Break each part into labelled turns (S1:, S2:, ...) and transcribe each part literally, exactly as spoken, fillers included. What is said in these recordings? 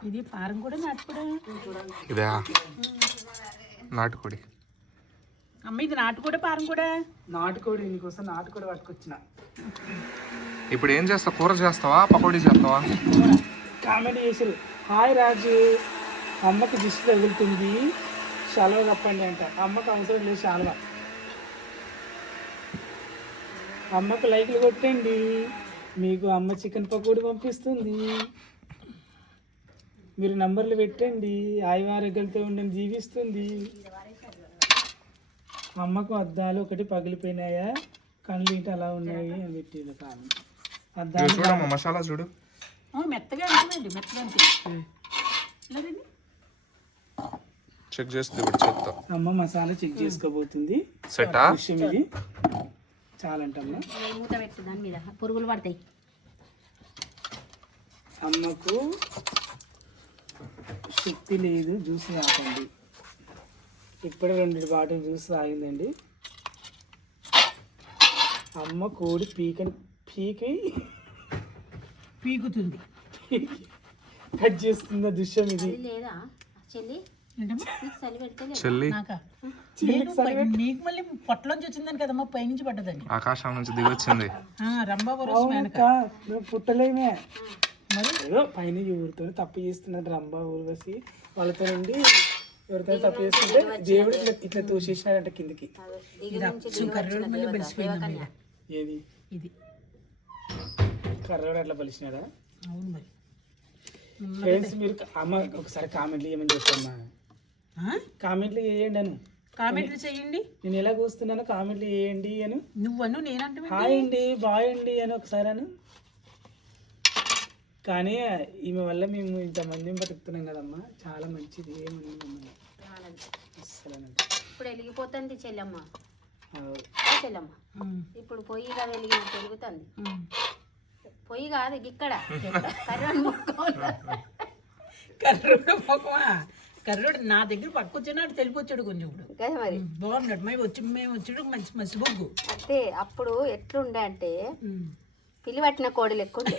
S1: ఇది ఫారం కూడా నాటుకోడా?
S2: ఇదా నాటుకోడి.
S1: అమ్మ ఇది నాటుకోడా ఫారం కూడా?
S3: నాటుకోడి నీకోసం నాటుకోడి పట్టుకొచ్చిన.
S2: ఇప్పుడు ఏం చేస్తావు? కూర చేస్తావా పకోడీ చేస్తావా?
S3: కామెడీ చేసారు. హాయ్ రాజు, అమ్మకి దిష్టి తగులుతుంది సెలవు తప్పండి అంట. అమ్మకి అవసరం లేదు శాలువ. అమ్మకు లైక్లు కొట్టండి, మీకు అమ్మ చికెన్ పకోడీ పంపిస్తుంది. మీరు నంబర్లు పెట్టండి, ఆయువారోగ్యాలతో ఉండని జీవిస్తుంది. అమ్మకు అద్దాలు ఒకటి పగిలిపోయినాయా, కళ్ళు ఇంటి అలా ఉన్నాయి అని పెట్టి కానీ అద్దాలు
S2: చూడమ్మా మసాలా చూడు.
S1: మెత్తగా ఉంటుందండి, మెత్తగా ఉంటుంది.
S2: చెక్ చేస్తుంది ఇప్పుడు చెప్తా.
S3: అమ్మ మసాలా చెక్ చేసుకోబోతుంది.
S2: సెట్టా
S3: విషయం ఇది చాలంటమ్మా.
S4: మూత పెట్టు, దాని మీద పురుగులు పడతాయి.
S3: అమ్మకు శక్తి లేదు, జ్యూస్ తాగండి. ఇప్పుడే రెండు బాటిల్ జ్యూస్ తాగిందండి. అమ్మ కోడి పీకని పీకి
S1: పీకుతుంది,
S3: కట్ చేస్తున్న దృశ్యం ఇది.
S4: లేదా చెల్లి చలి పెడితే
S2: చెల్లి
S1: నీకు మళ్ళీ పొట్టలోంచి వచ్చిందని కదమ్మా, పైనుంచి పడ్డదని.
S2: ఆకాశం నుంచి దిగొచ్చింది.
S3: మేము పుట్టలేమే, మరి ఏదో పైన ఊరితో తప్పు చేస్తున్నారు. రంభ ఊర్వశి వాళ్ళతో నుండి ఎవరితో తప్పు చేస్తుంటే దేవుడు ఇట్లా ఇట్లా తోసేసినాడంట కిందికి. ఏది
S1: ఇది
S3: కర్రోడు అట్లా పలిచినాడా?
S1: అవును మరి.
S3: ఫ్రెండ్స్ మీరు అమ్మ ఒకసారి కామెంట్లు ఏమని చెప్పమ్మా, కామెంట్లు చేయండి అను.
S1: కామెంట్లు చేయండి,
S3: నేను ఎలా కూస్తున్నానో కామెంట్లు చేయండి అను.
S1: నువ్వను నేనంటే
S3: హాయ్ అండి, బాయ్ అండి అని ఒకసారి అను. కానీ ఈమె వల్ల మేము ఇంతమంది బతుకుతున్నాం కదమ్మా, చాలా మంచిది. ఏమని
S4: ఇప్పుడు వెలిగిపోతుంది చెల్లమ్మ, చెల్లమ్మ ఇప్పుడు పొయ్యి కదా వెలిగినట్టు వెలుగుతుంది. పొయ్యి కాదు ఇక్కడ
S1: కర్రోడు మొక్కమా, కర్రోడు నా దగ్గర పట్టుకొచ్చాడు, తెలిపొచ్చాడు కొంచెం. ఇప్పుడు
S4: కదా మరి
S1: బాగున్నాడు. మేము వచ్చి మేము వచ్చాడు మంచి మంచి బొగ్గు.
S4: అంటే అప్పుడు ఎట్లుండే అంటే పిల్లి పట్టిన కోడి లెక్క ఉండే.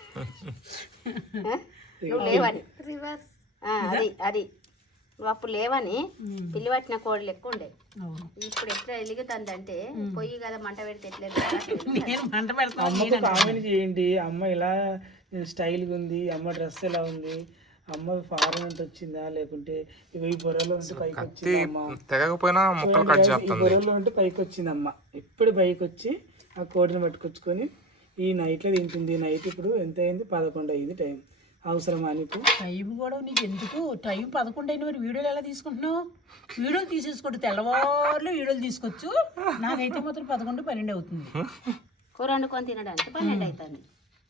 S4: నువ్వు లేవని అది అది నువ్వు అప్పుడు లేవని పిల్లి పట్టిన కోడి లెక్క ఉండే. ఇప్పుడు ఎట్లా వెలుగుతుంది అంటే పొయ్యి కదా మంట పెడితే ఎట్లేదు.
S1: మంట పెడతాను.
S3: అమ్మకు కామెంట్ చేయండి, అమ్మ ఇలా స్టైల్గా ఉంది, అమ్మ డ్రెస్ ఎలా ఉంది, అమ్మ ఫారెన్ నుంచి వచ్చిందా లేకుంటే ఈ బొర్రలో ఉంటే పైకి వచ్చిందమ్మా,
S2: తెగకపోయినా ముక్కలు కట్ చేస్తుంది.
S3: బొర్రలో ఉంటే పైకి వచ్చిందమ్మ. ఇప్పుడు పైకి వచ్చి ఆ కోడిని పట్టుకొచ్చుకొని ఈ నైట్లో తింటుంది. నైట్ ఇప్పుడు ఎంత అయింది? పదకొండు అయింది టైం. అవసరమా నీకు
S1: టైం కూడా? నీకు ఎందుకు టైం? పదకొండు అయిన మరి వీడియోలు ఎలా తీసుకుంటున్నావు? వీడియోలు తీసేసుకోండి, తెల్లవారులు వీడియోలు తీసుకోవచ్చు. నాకైతే మాత్రం పదకొండు పన్నెండు అవుతుంది.
S4: కూర వండుకొని తినడానికి పన్నెండు అవుతుంది.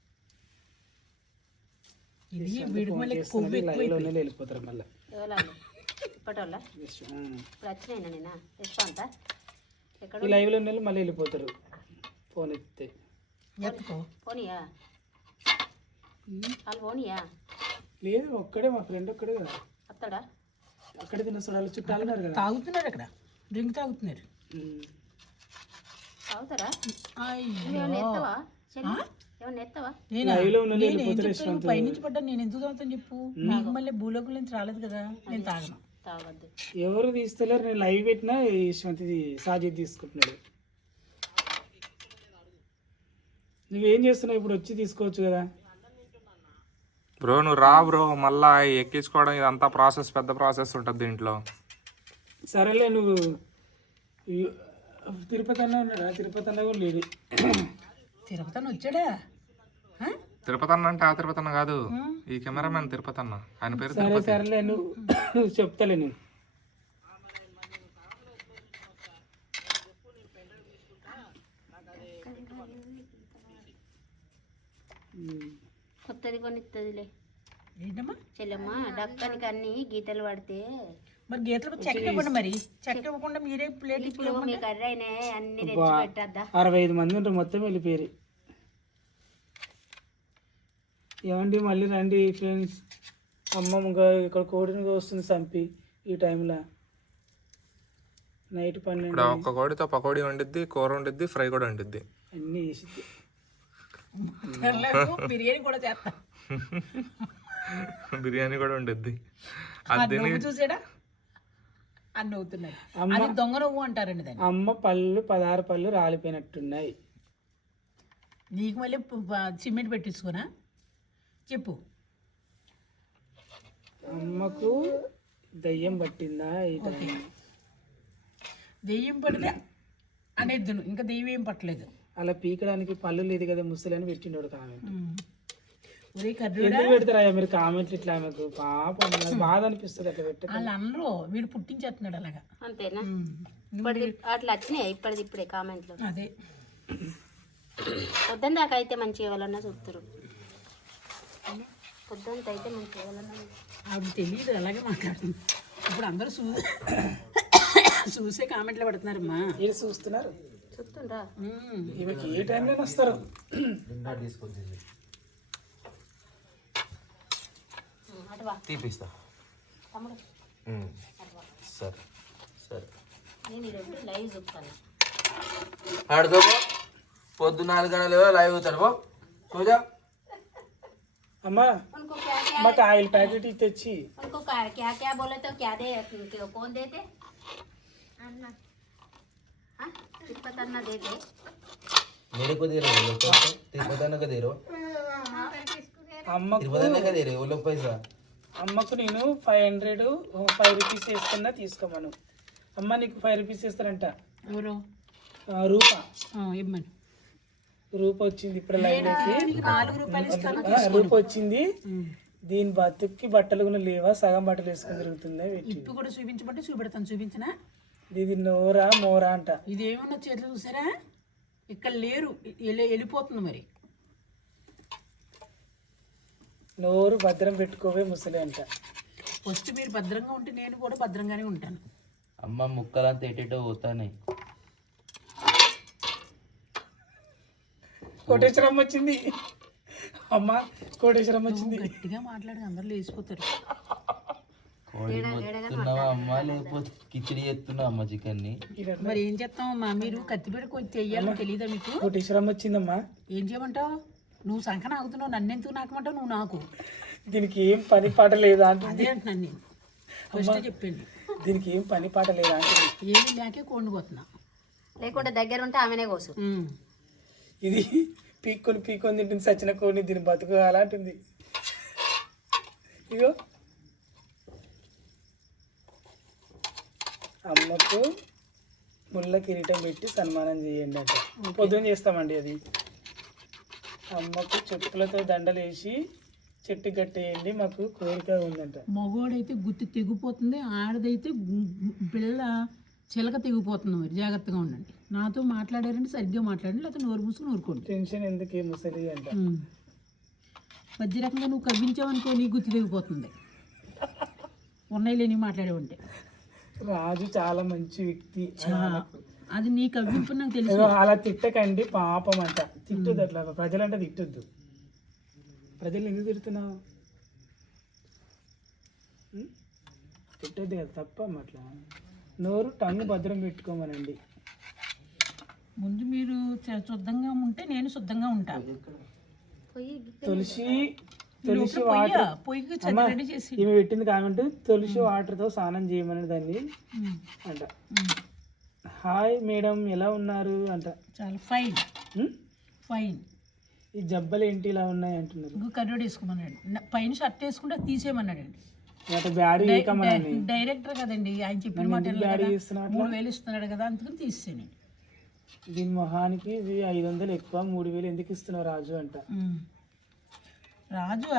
S1: ఇది వీడికి మళ్ళీ కొవ్వు ఎక్కువ
S3: వెళ్ళిపోతారు మళ్ళీ.
S4: ఎవరు ఇప్పటోళ్ళ ఇప్పుడు వచ్చినాయినా నేనా తెస్తా అంతా ఎక్కడ
S3: ఈ లైవ్లో ఉన్న మళ్ళీ వెళ్ళిపోతారు. ఫోన్ ఎత్తితే
S4: పోనీయా వాళ్ళు పోనీయా?
S3: లేదు, ఒక్కడే మా ఫ్రెండ్ ఒక్కడే కదా
S4: అత్తడా
S3: అక్కడే తినేస్తాడు. చుట్టాలు ఉన్నారు కదా,
S1: తాగుతున్నారు అక్కడ, డ్రింక్ తాగుతున్నారు.
S4: తాగుతారా?
S1: పైనుంచి పడ్డా నేను ఎందుకు తాగుతాను చెప్పు? నీకు మళ్ళీ భూలోకుల నుంచి రాలేదు కదా, నేను తాగను.
S4: తాగద్దు.
S3: ఎవరు తీస్తలేరు. నేను లైవ్ పెట్టినా యశ్వంతి సాజిద్ తీసుకుంటున్నాడు. నువ్వేం చేస్తున్నావు? ఇప్పుడు వచ్చి తీసుకోవచ్చు కదా
S2: బ్రో. నువ్వు రా బ్రో, మళ్ళా ఎక్కించుకోవడం ఇదంతా ప్రాసెస్, పెద్ద ప్రాసెస్ ఉంటుంది దీంట్లో.
S3: సరేలే, నువ్వు తిరుపతి అన్న ఉన్నాడా? తిరుపతి అన్న కూడా లేడు.
S1: తిరుపతి అన్న వచ్చాడా?
S2: తిరుపతి అన్న అంటే ఆ తిరుపతి అన్న కాదు, ఈ కెమెరామెన్ తిరుపతి అన్న, ఆయన పేరు.
S3: సరే సరేలే, నువ్వు చెప్తాలే. నేను
S4: కొత్తది కొనిస్తుందిలే
S1: ఏంటమ్మా
S4: చెల్లమ్మ. డక్కనికి అన్ని గీతలు పడితే
S1: మరి గీతలు చెక్క ఇవ్వండి. మరి చెక్క ఇవ్వకుండా మీరే ప్లేట్
S4: మీ కర్రైనా అన్ని తెచ్చి పెట్టద్దా?
S3: అరవై ఐదు మంది ఉంటారు మొత్తం వెళ్ళిపోయారు. ఏమండి మళ్ళీ రండి ఫ్రెండ్స్. అమ్మ ఇంకా ఇక్కడ కోడిని వస్తుంది చంపి ఈ టైంలో నైట్ పన్నెండు.
S2: ఒక్క కోడితో పకోడీ వండిద్ది, కూర వండిద్ది, ఫ్రై కూడా వండిద్ది,
S3: అన్నీ వేసిద్ది.
S1: బిర్యానీ కూడా చేస్తా.
S2: బిర్యానీ కూడా ఉండద్ది
S1: ఆ
S2: అది తిని
S1: నవ్వు చూసాడా అని నవ్వుతున్నాడు.
S3: అమ్మ
S1: అది దొంగ నవ్వు అంటారండి దాన్ని.
S3: అమ్మ పళ్ళు పదహారు పళ్ళు రాలిపోయినట్టున్నాయి.
S1: నీకు మళ్ళీ పు- ప- సిమెంట్ పెట్టించుకోనా చెప్పు.
S3: అమ్మకు దయ్యం పట్టిందా ఈ టైం?
S1: దెయ్యం పడితే అనేద్దును, ఇంకా దెయ్యం ఏం పట్టలేదు.
S3: అలా పీకడానికి పళ్ళు లేదు కదా ముసలి అని పెట్టిండోడు కామెంట్.
S1: ఒరే కర్రుడా,
S3: ఎందుకు పెడతారా మీరు కామెంట్లు ఇట్లా? ఆమెకు పాపం నాకు బాధ అనిపిస్తుంది అట్లా పెట్ట.
S1: వాళ్ళు అనరు, వీడు పుట్టించేస్తున్నాడు అలాగా.
S4: అంతేనా?
S1: ఉమ్.
S4: ఇప్పటిది అట్లా వచ్చినాయి ఇప్పటిది ఇప్పుడే కామెంట్లు.
S1: అదే
S4: పొద్దున్న దాకా అయితే మంచిగా ఎవరన్నా చూస్తారు. పొద్దున్నతో అయితే మంచిగా ఎవరన్నా
S1: ఆవిడ తెలియదు అలాగే మాట్లాడుతుంది. ఇప్పుడు అందరూ చూ చూసే కామెంట్లు పెడుతున్నారమ్మా.
S3: ఏది చూస్తున్నారు?
S4: చూస్తుండ్రా.
S1: ఉమ్.
S3: ఈమెకి ఏ టైంలో వస్తారు?
S4: అటు వా
S5: తీపిస్తా.
S4: తమ్ముడు,
S5: ఉమ్.
S4: అటు వా.
S5: సరే సరే
S4: నేను ఈ రెండు లైవ్ చూస్తాను.
S5: ఆడుకో పొద్దు నాలుగు గంటలు లైవ్ అవుతాడు పో కూజా.
S3: అమ్మా
S4: उनको क्या क्या
S3: మాకు ఆయిల్ ప్యాకెట్ తెచ్చి.
S4: उनको क्या क्या क्या बोले तो क्या दे क्यों- कौन देते अन्ना हाँ तिरुपति अन्ना देते
S5: मेरे को दे रहे हो लोग पैसे तिरुपति अन्ना का दे रहे हो
S3: అమ్మకు
S5: तिरुपति अन्ना का दे रहे हो वो लोग पैसा
S3: అమ్మకు నేను ఫైవ్ హండ్రెడ్ ఫైవ్ రూపీస్ వేస్తున్నా తీసుకోమను. అమ్మ నీకు ఫైవ్ రూపీస్ ఇస్తారంట.
S1: ఎవరు?
S3: ఆ, రూప
S1: ఆ, ఇమ్మని.
S3: రూప వచ్చింది ఇప్పుడు లైన్లోకి.
S1: నీకు నాలుగు రూపాయలు ఇస్తాను.
S3: ఆ, రూప వచ్చింది. దీని బతుక్కి బట్టలు కూడా లేవా, సగం బట్టలు వేసుకొని తిరుగుతుందా?
S1: ఇప్పు కూడా చూపించమంటే చూపెడతాను. చూపించనా?
S3: ఇది నోరా మోరా అంట.
S1: ఇది ఏమన్నా చేతులు చూసారా? ఇక్కడ లేరు, వెళ్ళి- వెళ్ళిపోతుంది మరి.
S3: నోరు భద్రం పెట్టుకోవే ముసలి అంట.
S1: ఫస్ట్ మీరు భద్రంగా ఉంటే నేను కూడా భద్రంగానే ఉంటాను.
S5: అమ్మ ముక్కలంతా ఎటేటో పోతానే.
S3: కోటేశ్వరం వచ్చింది. అమ్మ కోటేశ్వరం వచ్చింది.
S1: గట్టిగా మాట్లాడి అందరూ లేచిపోతారు.
S5: కోడి మొత్తున్నావా అమ్మ లేకపోతే కిచిడి ఎత్తున్నావా అమ్మ చికెన్ ని?
S1: మరి ఏం చేస్తామమ్మా? మీరు కత్తిపేట కొంచెం చెయ్యాలని తెలియదా మీకు?
S3: కోటేశ్వరం వచ్చిందమ్మా.
S1: ఏం చేయమంటావు? నువ్వు సంఖన ఆగుతున్నావు, నన్ను ఎందుకు నాకమంటావు? నువ్వు నాకు
S3: దీనికి ఏం పని పాట లేదా అంటుంది.
S1: అదే అంటున్నాను నేను. ఫస్ట్ చెప్పండి,
S3: దీనికి ఏం పని పాట లేదా అంటుంది.
S1: ఏమి లేకే కొండుకోతున్నా.
S4: లేకుంటే దగ్గర ఉంటే ఆమెనే కోసు.
S3: ఇది పీక్కొని పీక్కొని తింటుంది సచిన కోడిని, దీని బతుకు అలాంటిది. ఇగో అమ్మకు ముళ్ళ కిరీటం పెట్టి సన్మానం చేయండి అంట. పొద్దున్న చేస్తామండి అది. అమ్మకు చెప్పులతో దండలు వేసి చెట్టు కట్టేయండి, మాకు కోరిక ఉందంట.
S1: మగోడైతే గుత్తి తెగిపోతుంది, ఆడదైతే గు- గు- బిళ్ళ చిలక తెగిపోతుంది. మరి జాగ్రత్తగా ఉండండి. నాతో మాట్లాడారంటే సరిగ్గా మాట్లాడండి, లేకపోతే నోరు మూసుకుని ఊరుకోండి.
S3: టెన్షన్ ఎందుకు ముసలి అంట.
S1: ఉమ్. మధ్య రకంగా నువ్వు కవ్వించావనుకో నీ గుత్తి తెగిపోతుంది. ఉన్నాయి లేని మాట్లాడేవంటే.
S3: రాజు చాలా మంచి వ్యక్తి.
S1: చా- అది నీ కవ్వింపు నాకు తెలుసు.
S3: ఏదో అలా తిట్టకండి పాపం అంట. తిట్టొద్దు అట్లా, ప్రజలంటే తిట్టొద్దు. ప్రజలు ఎందుకు తిడుతున్నావు? ఉం? తిట్టొద్దు కదా, తప్పమ్మ అట్లా. నోరు టంగు భద్రం పెట్టుకోమనండి.
S1: ముందు మీరు చ- శుద్ధంగా ఉంటే నేను శుద్ధంగా ఉంటాను.
S3: తులసి తులసి వాటర్
S1: పొయ్య పొయ్యికి
S3: అమ్మ
S1: రెడీ చేసి
S3: ఈమె పెట్టింది కామెంట్, తులసి వాటర్తో స్నానం చేయమని దాన్ని
S1: ఉమ్.
S3: అంట.
S1: ఉమ్.
S3: హాయ్ మేడం ఎలా ఉన్నారు అంట.
S1: చాలా ఫైన్
S3: ఉం?
S1: ఫైన్.
S3: ఈ జబ్బలు ఏంటి ఇలా ఉన్నాయి అంటున్నారు.
S1: ఇంకో కర్రోడు వేసుకోమన్నాడు. నా- పైన షర్ట్ వేసుకుంటే అది తీసేయమన్నాడండి.
S3: అటు బ్యాడీ వేయకమనండి.
S1: డైరెక్టర్ కదండి, ఆయన చెప్పిన మాట
S3: ఎందుకు
S1: వినలేదు
S3: బ్యాడీ
S1: కదా.
S3: చేస్తున్నావు
S1: మూడు వేలు ఇస్తున్నాడు కదా, అందుకని తీసేసాను.
S3: దీని మొహానికి ఇవి ఐదు వందలు ఎక్కువ, మూడు వేలు ఎందుకు ఇస్తున్నావు రాజు అంట.
S1: రాజు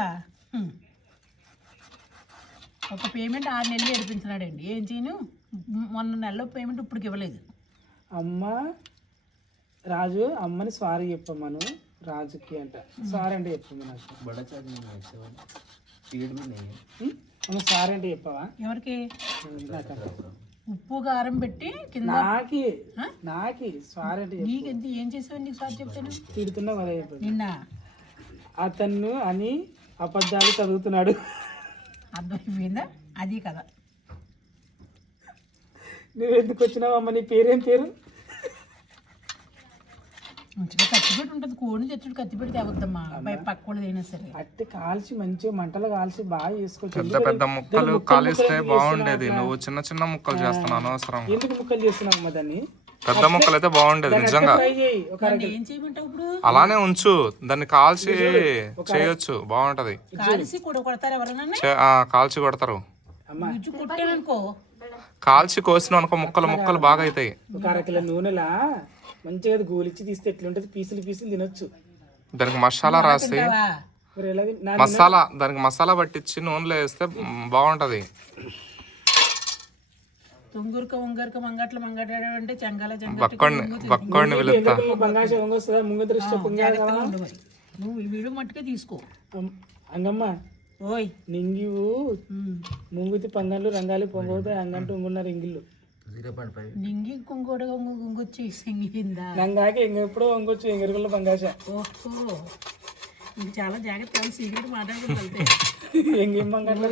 S1: ఒక పేమెంట్ ఆరు నెలలు ఏడిపించినాడండి. ఏం చేయను, మొన్న నెలలో పేమెంట్ ఇప్పటికి ఇవ్వలేదు.
S3: అమ్మ రాజు అమ్మని సారీ చెప్పమను రాజుకి అంట. సారీ అంటే చెప్పమ్మ నాకు.
S5: बड़ा चार्ज नहीं है सेवन स्पीड भी नहीं है
S3: ఉం? అమ్మ సారీ అంటే చెప్పవా?
S1: ఎవరికి?
S3: నాకంట.
S1: ఉప్పు కారం పెట్టి కింద.
S3: నాకి నాకి సారీ అంటే చెప్పు.
S1: నీకెంత ఏం చేసావు? నీకు సార్ చెప్తాను.
S3: తిడుతున్నావు కదా చెప్పు.
S1: నిన్న
S3: అతను అని అబద్ధాలు చదువుతున్నాడు.
S1: అర్థమైపోయిందా? అది కదా.
S3: నువ్వు ఎందుకు వచ్చినావు అమ్మ? నీ పేరేం పేరు?
S1: మంచిగా కత్తిపెట్టి ఉంటుంది, కోడిని తెచ్చుడు కత్తిపెట్టి తేవద్దమ్మా, పక్క కూడా అయినా సరే.
S3: అట్టి కాల్చి మంచిగా మంటలు కాల్చి బాగా చేసుకోవచ్చు.
S2: పెద్ద పెద్ద ముక్కలు కాలిస్తే బాగుండేది, నువ్వు చిన్న చిన్న ముక్కలు చేస్తున్నావు అనవసరం.
S3: ఎందుకు ముక్కలు చేస్తున్నావు దాన్ని?
S2: పెద్ద ముక్కలు అయితే బాగుండేది నిజంగా.
S3: ఫ్రై చేయి ఒక అర
S1: ఏం చేయమంటావు ఇప్పుడు?
S2: అలానే ఉంచు, దాన్ని కాల్చి చేయొచ్చు, బాగుంటది.
S1: కాల్చి కూడా కొడతారు ఎవరన్నా?
S2: చే- ఆ, కాల్చి కొడతారు.
S1: గుజ్జు కొట్టాననుకో,
S2: కాల్చి కోసిన అనుకో ముక్కలు ముక్కలు బాగా అవుతాయి.
S3: ఒక అర కిలో నూనెలా మంచిగా అది గోలిచ్చి తీస్తే ఎట్లుంటది, పీసులు పీసులు తినొచ్చు.
S2: దానికి మసాలా రాసి
S1: తింటావా?
S3: మరి ఎలా తిన్- నా
S2: మసాలా దానికి మసాలా పట్టించి నూనెలో వేస్తే మ్, బాగుంటది.
S1: తొంగురక ఉంగరక మంగట్ల మంగట అంటే చెంగాల
S2: బక్కోడిని బక్కోడిని పిలుస్తా.
S3: ఎందుకు బంగాళ వంగొస్తుందా ముంగ దృష్టి పొంగాలి కదా.
S1: ఉండు మరి. నువ్వు ఈ వీడియో మట్టుకే తీసుకో.
S3: అమ్- అంగమ్మ
S1: ఓయ్
S3: నింగివు
S1: ఉమ్.
S3: ముంగుతి పంగళ్ళు రంగాలి పొంగవుతాయి అంగంటూ ఉంగున్నారు ఇంగిళ్ళు
S5: జీరో పాయింట్ ఫైవ్
S1: నింగి కొంగోడ కొంగొచ్చి సింగిందా?
S3: నంగాకి ఇంక ఎప్పుడో వంగొచ్చు ఎంగరుగుల బంగాశ
S1: ఓహో, నీకు చాలా జాగ్రత్తగా సీక్రెట్ మాట్లాడుకుని వెళ్తే
S3: ఎంగేం బంగారు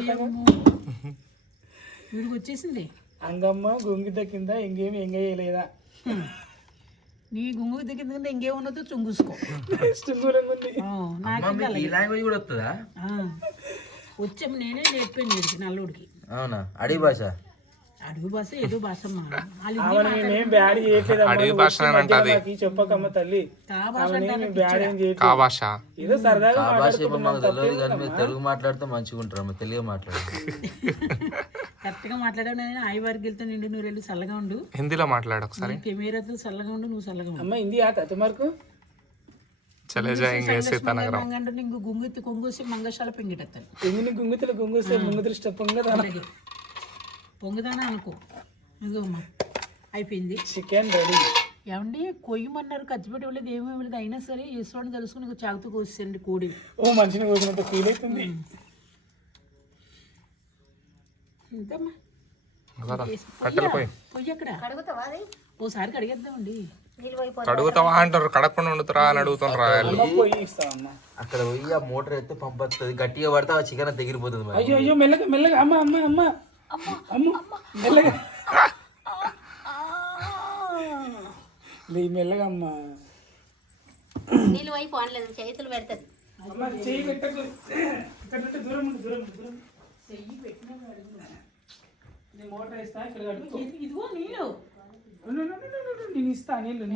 S1: వీడికి వచ్చేసింది.
S3: అంగమ్మ గుంగిత కింద ఎంగేమి ఎంగేయలేదా?
S1: నీ గుంగు దిగింది కింద ఇంకేమున్నదో చుంగుసుకో.
S3: దూరంగా ఉంది.
S1: ఆ, నాకేం
S5: ఈ లాంగ్వేజ్ కూడా వస్తుందా?
S1: వచ్చాము, నేనే నేర్పాను వీడికి నల్లుడికి.
S5: అవునా? అడవి భాష.
S1: అడుగు భాష ఏదో భాష అమ్మా, వాళ్ళు హిందీ
S3: ఆమెను నేనేం బ్యాడ్ చేయట్లేదు అమ్మ.
S2: అడవి
S3: నువ్వు
S2: భాష
S3: వచ్చి
S2: అని అంటది.
S3: మధ్యలో నాకు చెప్పకమ్మ తల్లి.
S1: కా భాష
S3: ఆమెను
S1: అంటారు
S3: నేను బ్యాడ్ ఏం
S2: కా
S3: చేయట్లేదు.
S2: భాష
S3: ఏదో సరదాగా
S5: ఆ భాష ఏమో
S3: మాట్లాడుకుంటున్నాం.
S5: మాకు తెలియదు కానీ మీరు తెలుగు మాట్లాడితే మంచిగా ఉంటారు అమ్మ. తెలుగు మాట్లాడారు.
S1: కరెక్ట్గా మాట్లాడావు. నేను ఐ వారికి వెళ్తే నిండు నూరు వెళ్ళి చల్లగా ఉండు,
S2: హిందీలో మాట్లాడు ఒకసారి.
S1: కెమెరాతో చల్లగా ఉండు, నువ్వు చల్లగా ఉండు.
S3: అమ్మ హిందీ ఆత తుమార్కు
S2: చలే జాయింగే సీతానగరం.
S1: మంగండు నీకు గుంగెత్తి కొంగోసి మంగశాల పెంగిటెత్తాను.
S3: ఎంగిని గుంగుతులు గుంగుస్తే ముంగుతులు స్టెప్ పొంగదా.
S1: అలాగే పొంగుదానా అనుకో. ఇదిగో అమ్మా అయిపోయింది.
S3: Chicken ready.
S1: ఏమండి కొయ్యమన్నారు, ఖర్చుపెట్టి ఇవ్వలేదు, ఏమీ ఇవ్వలేదు, అయినా సరే వేసుకోండి తెలుసుకుని చాకుతూ కోసేయండి కోడి.
S3: ఓ మనిషిని కోసినంత ఫీల్ అవుతుంది.
S1: ఇంతమ్మా
S2: కట్టెలు పోయి
S1: పొయ్యి అక్కడ
S4: కడుగుతావా అది?
S1: ఓసారి కడిగేద్దామండి.
S4: నీళ్ళు పోయిపోతుంది.
S2: కడుగుతావా అంటారు, కడగకుండా వండుతురా అని అడుగుతుండ్రా.
S3: అమ్మ పోయి ఇస్తావమ్మా.
S5: అక్కడ పోయి ఆ మోటార్ అయితే పంప్ వస్తుంది, గట్టిగా పడితే ఆ చికెన్ తెగిరిపోతుంది మరి.
S3: అయ్యో అయ్యో మెల్లగా మెల్లగా అమ్మ అమ్మ అమ్మ అమ్మ మెల్లగా లే మెల్లగా అమ్మ.
S4: నీళ్ళు పోయి పోనలేదు, చేతులు పెడతాది.
S3: అమ్మ చెయ్యి పెట్టకు. ఇక్కడ నుండి దూరం ఉండు, దూరం ఉండు, దూరం. నేను మోటార్ ఇస్తా ఇక్కడ కట్టు.
S1: ఇదిగో నీళ్ళు.
S3: ఉండు, ఉండు, ఉండు, ఉండు, ఉండు. నేను ఇస్తా నీళ్ళు.